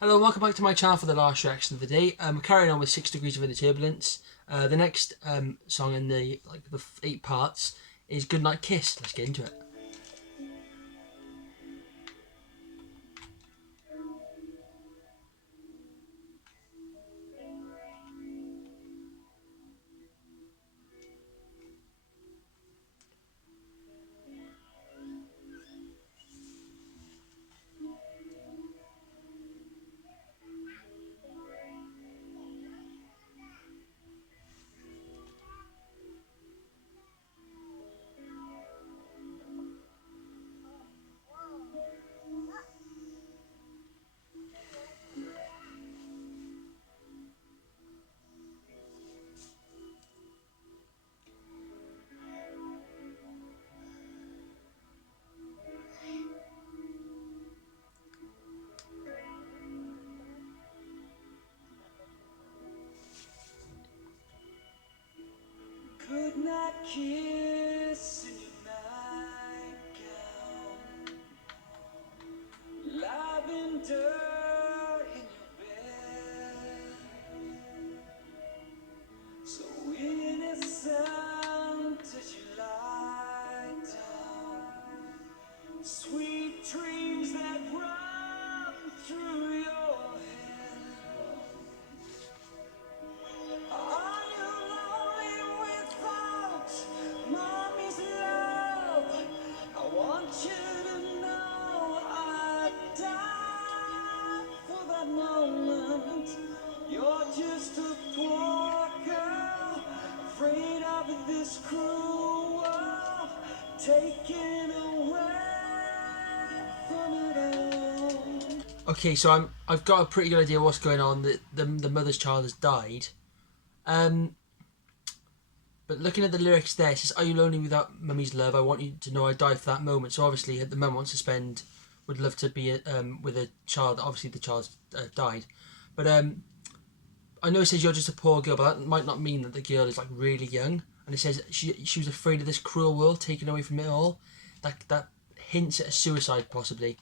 Hello and welcome back to my channel for the last reaction of the day. We're carrying on with 6 Degrees of Inner Turbulence. The next song in the 8 parts is Goodnight Kiss. Let's get into it. Goodnight kiss in your nightgown, lavender in your bed, so innocent as you lie down, sweet dreams that run through your head. Are you lonely without mommy's love? I want you to know I'd die for that moment. You're just a poor girl, afraid of this cruel world, taken away from it all. Okay, so I've got a pretty good idea what's going on. The mother's child has died. But looking at the lyrics there, it says, "Are you lonely without mummy's love? I want you to know I died for that moment." So obviously, the mum wants to would love to be with a child. Obviously, the child's died. But I know it says you're just a poor girl, but that might not mean that the girl is like really young. And it says she was afraid of this cruel world taken away from it all. That hints at a suicide possibly.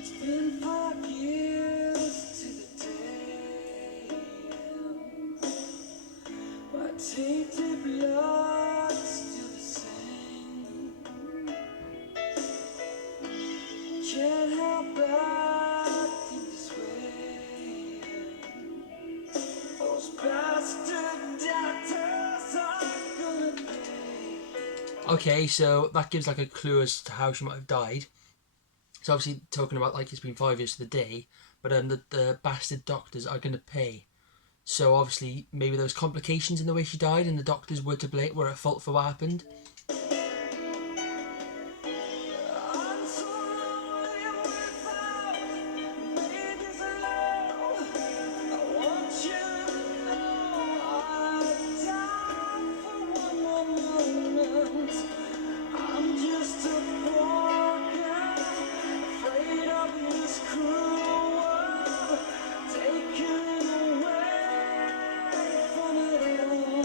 It's been 5 years to the day, my tainted blood's still the same. Can't help but think this way. Those bastard doctors are gonna pay. Okay, so that gives like a clue as to how she might have died. It's obviously talking about like it's been 5 years to the day, but the bastard doctors are going to pay. So obviously maybe there was complications in the way she died, and the doctors were to blame, were at fault for what happened. I'm so lonely without baby's love. I want you to know I'd die for one more moment. I'm just a poor girl, afraid of this cruel world, taken away from it all.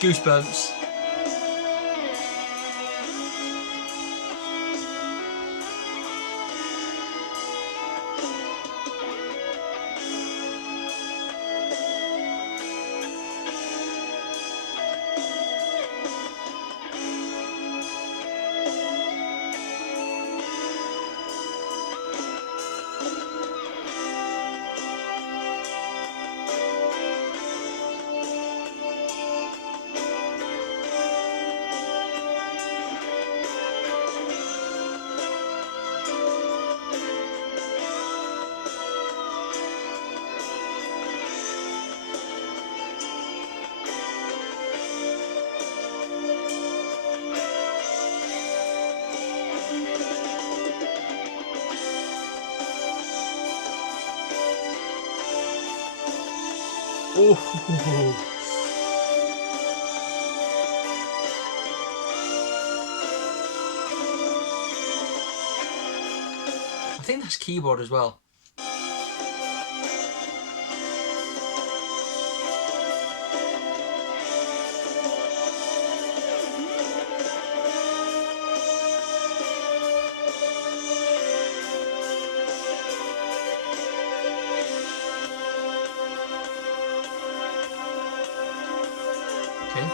Goosebumps. Oh. I think that's keyboard as well. Okay.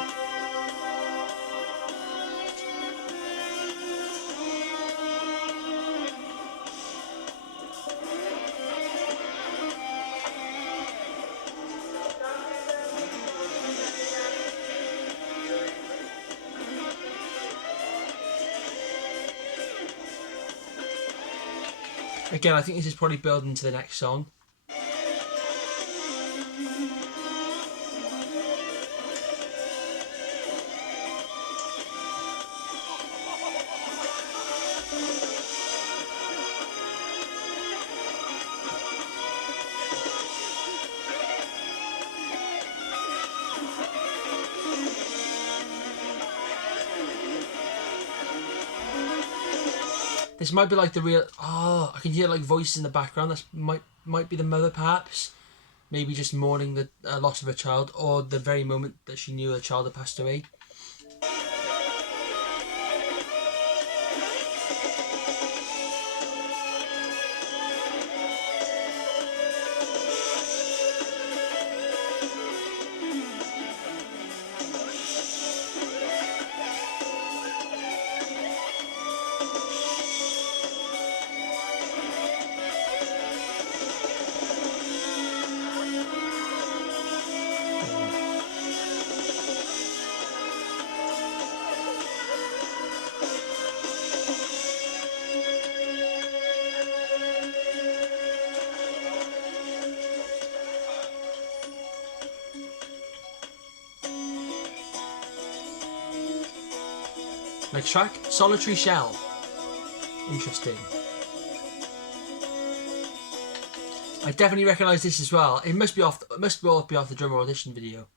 Again, I think this is probably building to the next song. This might be like the real. Oh, I can hear like voices in the background. That might be the mother, perhaps. Maybe just mourning the loss of her child, or the very moment that she knew her child had passed away. Next track, Solitary Shell. Interesting. I definitely recognise this as well. It must be off. It must be off the drummer audition video.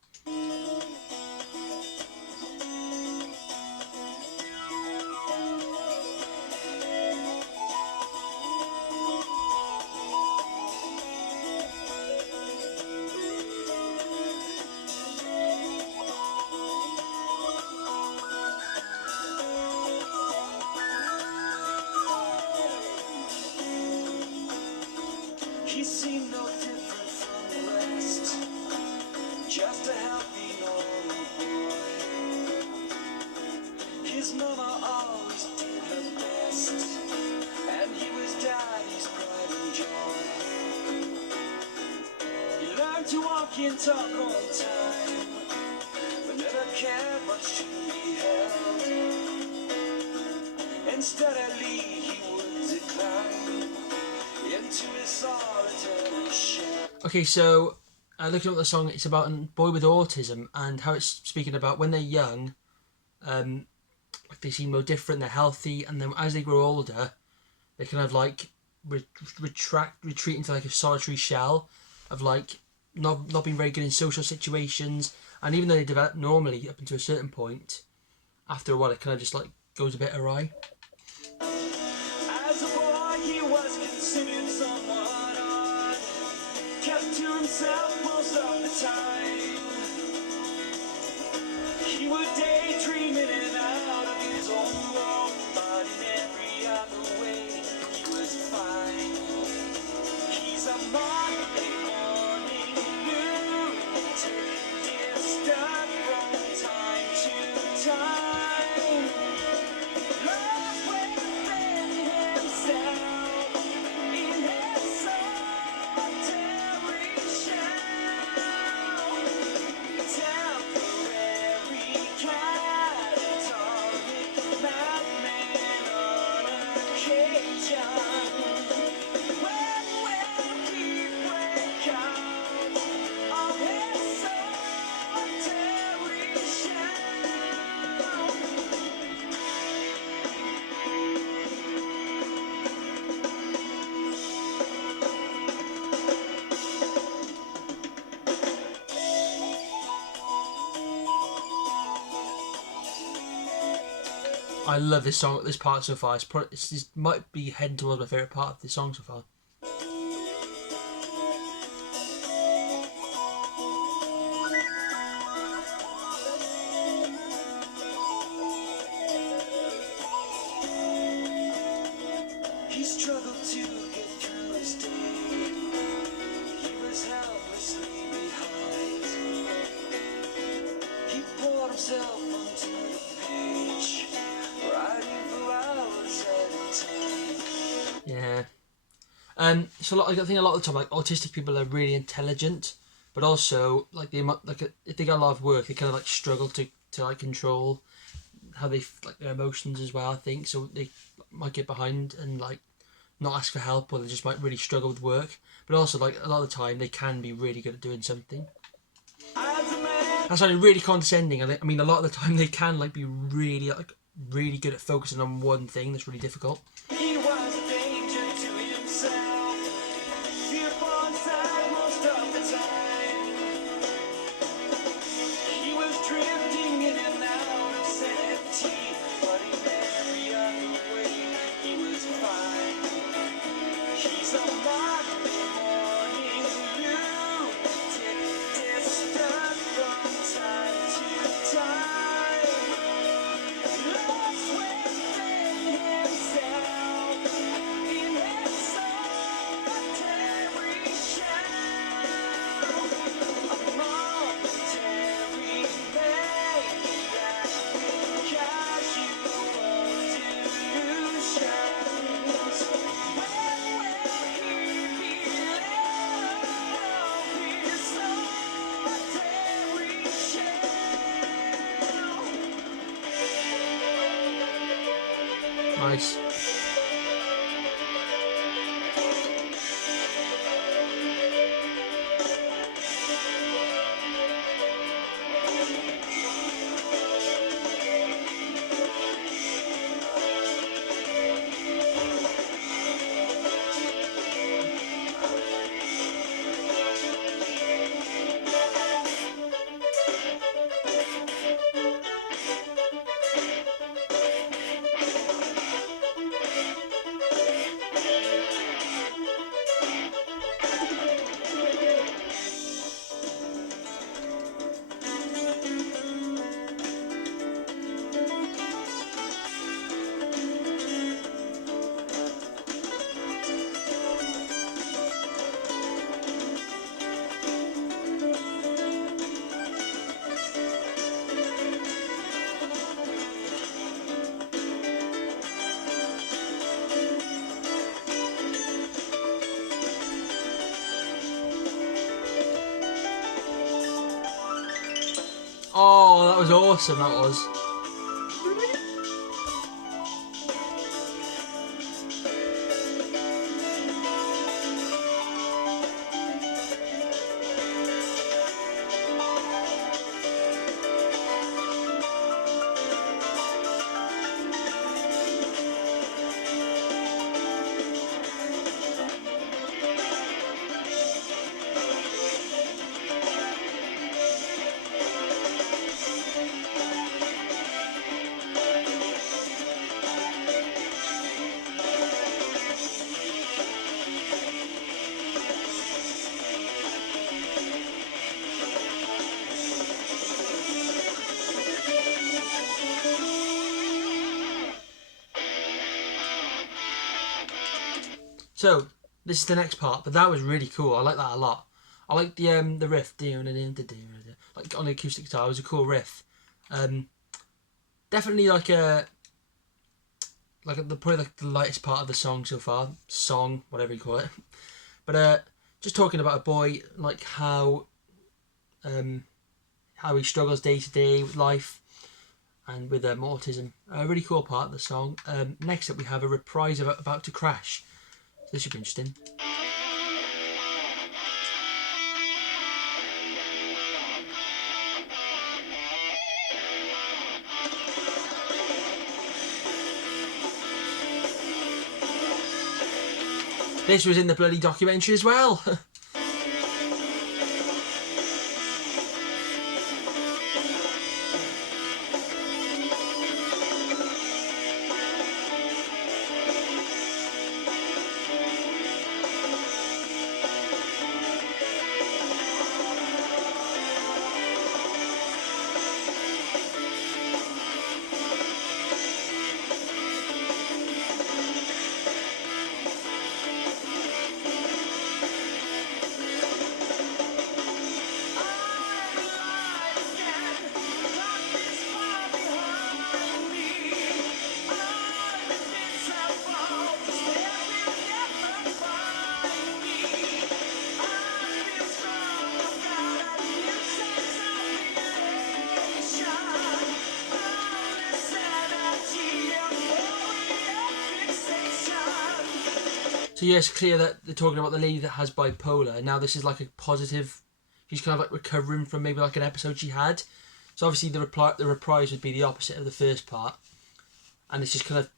He seemed no different from the rest, just a healthy, normal boy. His mama always did her best, and he was daddy's pride and joy. He learned to walk and talk on time, but never cared much to be held. And steadily he would decline into his solitary shell. Okay, so looking at the song, it's about a boy with autism and how it's speaking about when they're young, like they seem no different, they're healthy, and then as they grow older, they kind of like retreat into like a solitary shell of like not being very good in social situations, and even though they develop normally up until a certain point, after a while it kind of just like goes a bit awry. As a boy, he was considered somewhat odd, kept to himself most of the time. He would daydream in and out of his own world, but in every other way, he was fine. He's a Monday morning lunatic, distant from time to time. Lost within himself, in his solitary shell. Temporary catatonic, I love this song, this part so far. This might be heading towards my favourite part of this song so far. He struggled to get through his day. He was helplessly behind. He poured himself onto the page, writing for hours at a time. Yeah. So I think a lot of the time, like, autistic people are really intelligent, but also like if they got a lot of work, they kind of like struggle to like control how they like their emotions as well. I think so they might get behind and like not ask for help, or they just might really struggle with work. But also, like, a lot of the time, they can be really good at doing something. That's sounding really condescending. I mean, a lot of the time they can like be really good at focusing on one thing that's really difficult. He was a danger to himself, fearful inside most of the time. He was drifting in and out of sanity, but in every other way he was fine. He's a Monday morning lunatic, distant from time to time, lost within himself in his solitary shell, a momentary maniac with casual delusions. When will he be left his solitary shell? Nice. Oh, that was awesome. That was. So this is the next part, but that was really cool. I like that a lot. I like the riff, like on the acoustic guitar. It was a cool riff. Definitely like probably like the lightest part of the song so far. Song, whatever you call it. But just talking about a boy, like how he struggles day to day with life and with autism. A really cool part of the song. Next up we have a reprise of About to Crash. So this should be interesting. This was in the bloody documentary as well. So yeah, it's clear that they're talking about the lady that has bipolar. Now this is like a positive. She's kind of like recovering from maybe like an episode she had. So obviously the reprise would be the opposite of the first part, and it's just kind of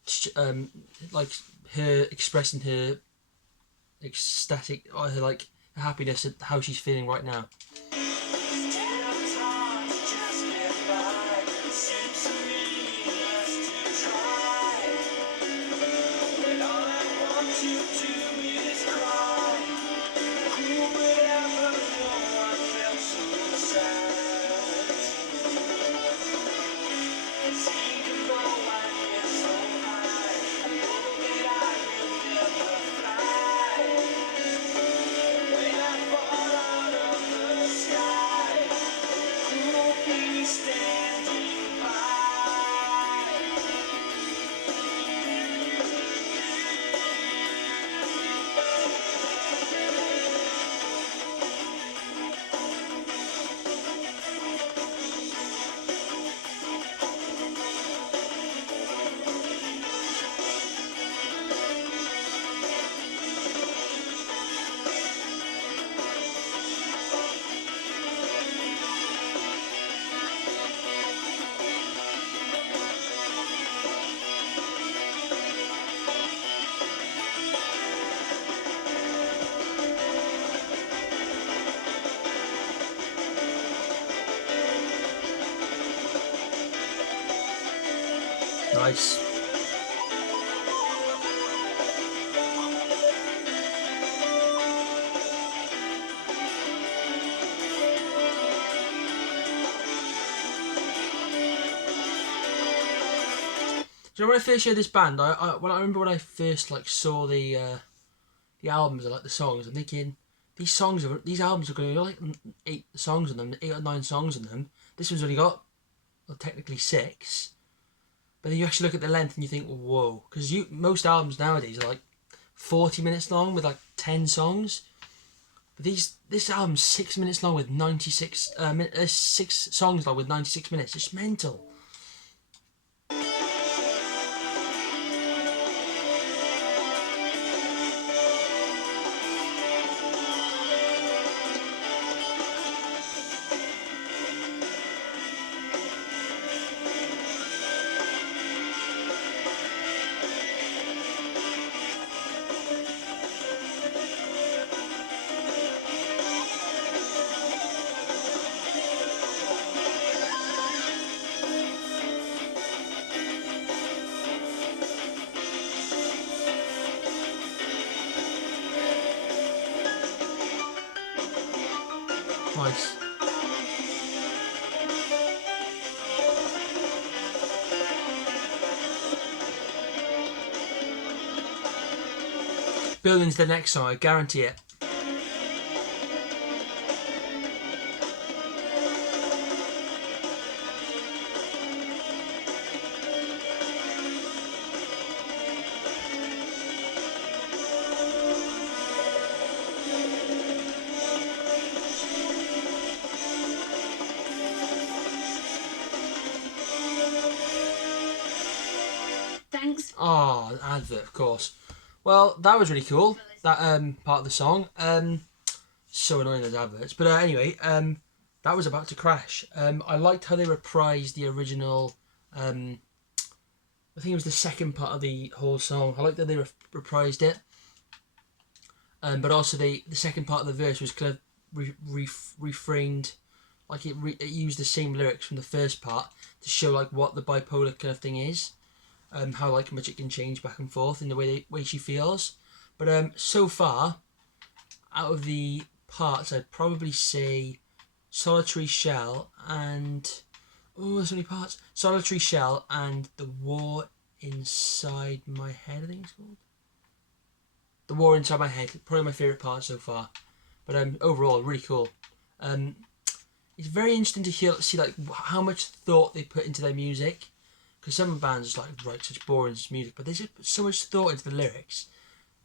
like her expressing her ecstatic or her like happiness at how she's feeling right now. Nice. Do you know when I first heard this band? I remember when I first like saw the albums and like the songs. I'm thinking these albums are going to be like 8 songs on them, 8 or 9 songs on them. This one's only got technically 6. But then you actually look at the length and you think, whoa, because most albums nowadays are like 40 minutes long with like 10 songs. But this album's 6 minutes long with 96 6 songs long with 96 minutes. It's mental. Nice. Building to the next song, I guarantee it. Thanks. Oh, advert, of course. Well, that was really cool. That part of the song. So annoying those adverts. But anyway, that was about to crash. I liked how they reprised the original. I think it was the second part of the whole song. I liked that they reprised it. But also the second part of the verse was kind of refrained, like it used the same lyrics from the first part to show like what the bipolar kind of thing is. How like much it can change back and forth in the way she feels. But so far, out of the parts, I'd probably say Solitary Shell and there's so many parts. Solitary Shell and The War Inside My Head, I think it's called. The War Inside My Head, probably my favourite part so far. But overall, really cool. It's very interesting to see like how much thought they put into their music. Because some bands just like write such boring music, but they just put so much thought into the lyrics.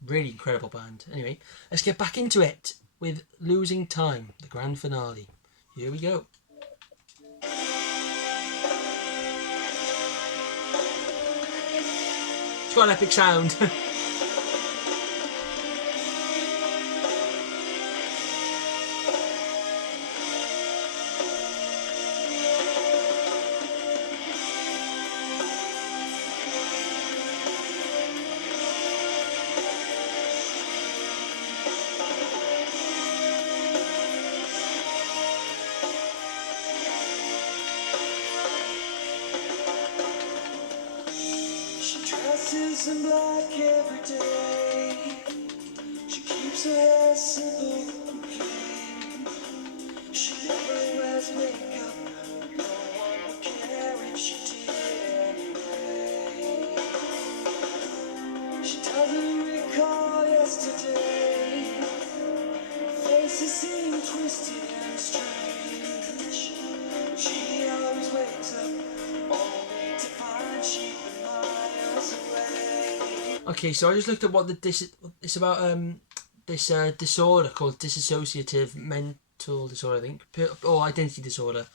Really incredible band. Anyway, let's get back into it with Losing Time, the grand finale. Here we go. It's got an epic sound. dresses in black every day. She keeps her hair simple and clean. She never wears makeup. No one would care if she did anyway. She doesn't recall yesterday. Faces seem twisted and strange. She always wakes up only to find she's been miles away. Okay, so I just looked at what it's about. This disorder called dissociative mental disorder, I think, or identity disorder,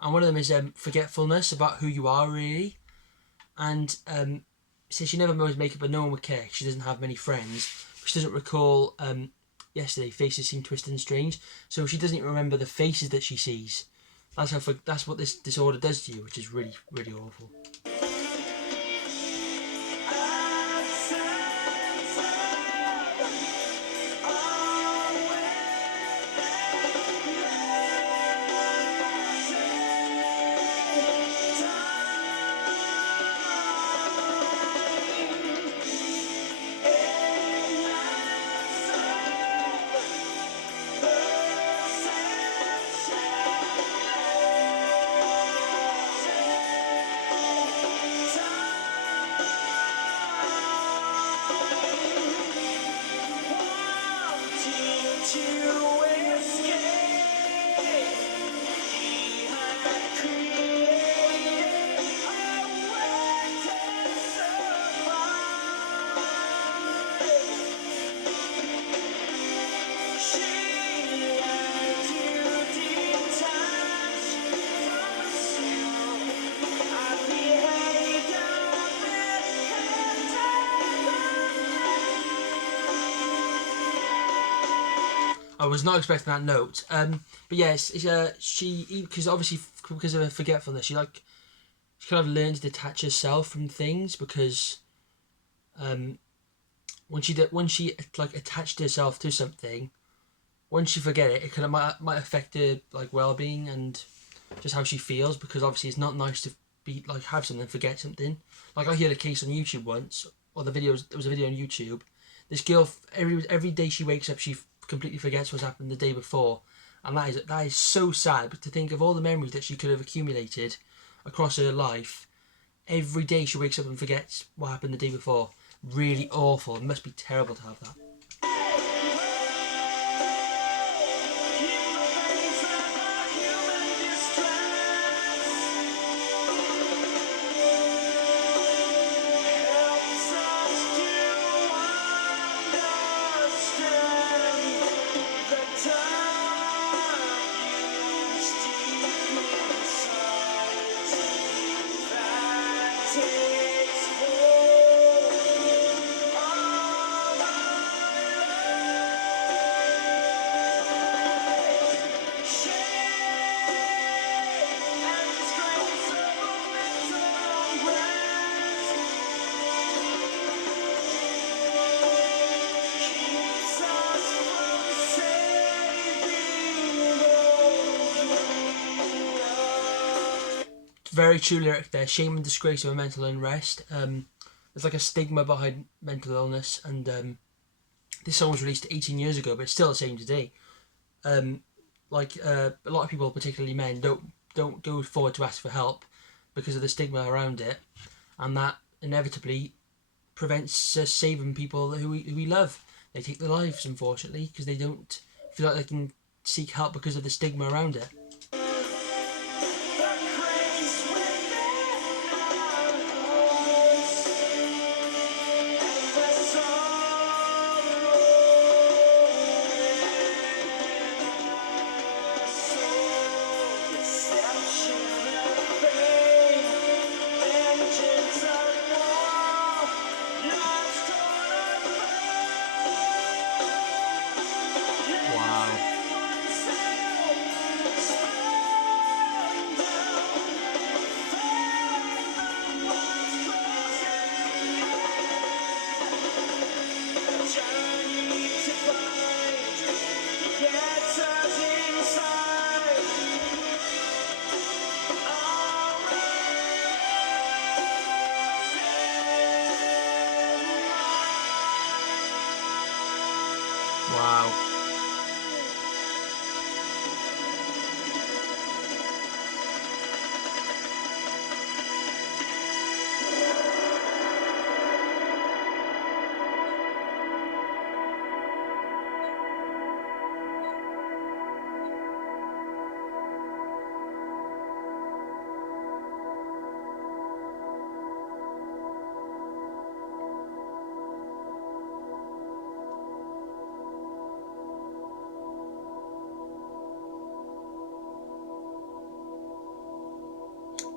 and one of them is forgetfulness about who you are really, and says she never wears makeup, but no one would care. She doesn't have many friends. She doesn't recall yesterday. Faces seem twisted and strange, so she doesn't even remember the faces that she sees. That's what this disorder does to you, which is really, really awful. I was not expecting that note. But yes, she, because obviously because of her forgetfulness, she kind of learned to detach herself from things because when she like attached herself to something, once she forget it, it kind of might affect her like well-being and just how she feels, because obviously it's not nice to be like have something forget something. Like I heard a case on YouTube once, or there was a video on YouTube. This girl every day she wakes up, she completely forgets what's happened the day before, and that is so sad. But to think of all the memories that she could have accumulated across her life, every day she wakes up and forgets what happened the day before. Really awful. It must be terrible to have that. Very true lyric there. Shame and disgrace of a mental unrest. There's like a stigma behind mental illness, and this song was released 18 years ago, but it's still the same today. A lot of people, particularly men, don't go forward to ask for help because of the stigma around it, and that inevitably prevents us saving people who we love. They take their lives, unfortunately, because they don't feel like they can seek help because of the stigma around it. Wow.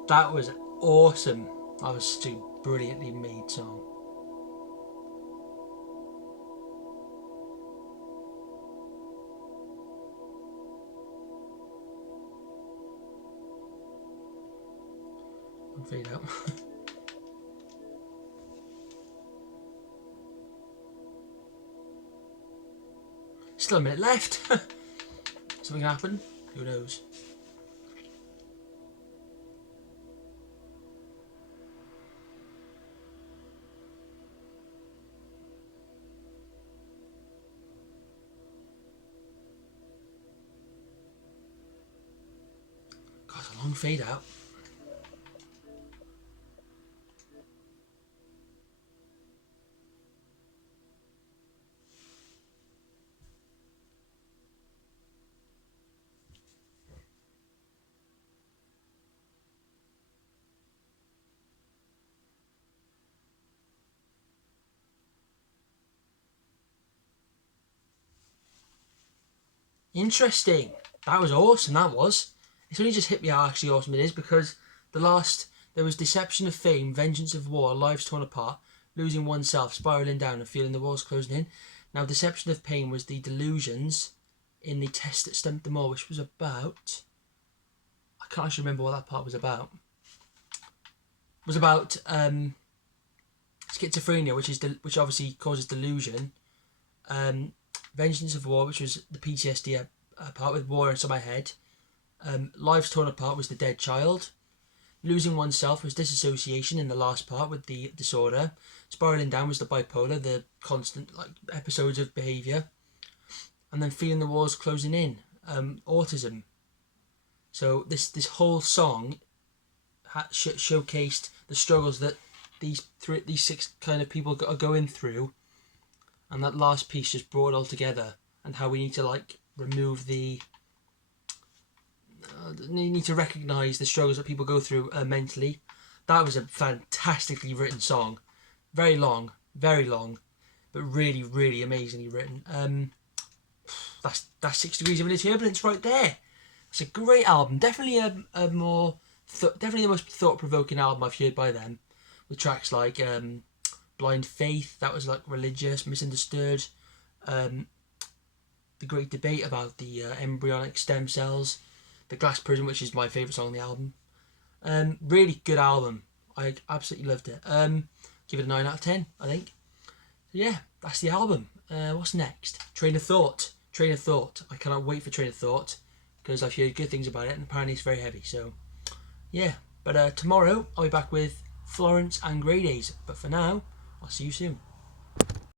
That was awesome. That was such a brilliantly made song. I'll fade out. Still a minute left. Something happened. Who knows? God, a long fade out. Interesting. That was awesome. That was. It's only just hit me how actually awesome it is, because there was deception of fame, vengeance of war, lives torn apart, losing oneself, spiraling down, and feeling the walls closing in. Now, deception of pain was the delusions in the test that stumped them all, which was about. I can't actually remember what that part was about. It was about schizophrenia, which obviously causes delusion. Vengeance of war, which was the PTSD part with war inside my head. Lives torn apart was the dead child. Losing oneself was disassociation in the last part with the disorder. Spiraling down was the bipolar, the constant episodes of behaviour. And then feeling the walls closing in, autism. So this whole song showcased the struggles that these six kind of people are going through, and that last piece just brought it all together, and how we need to remove the you need to recognise the struggles that people go through mentally. That was a fantastically written song. Very long, but really, really amazingly written. That's 6 Degrees of Inner Turbulence right there. It's a great album. Definitely definitely the most thought-provoking album I've heard by them, with tracks like Blind Faith, that was religious, Misunderstood, the great debate about the embryonic stem cells, The Glass Prison, which is my favourite song on the album. Really good album. I absolutely loved it. Give it a 9 out of 10, I think. So yeah, that's the album. What's next? Train of Thought. I cannot wait for Train of Thought, because I've heard good things about it, and apparently it's very heavy. So yeah, but tomorrow I'll be back with Florence and Grey Days. But for now, I'll see you soon.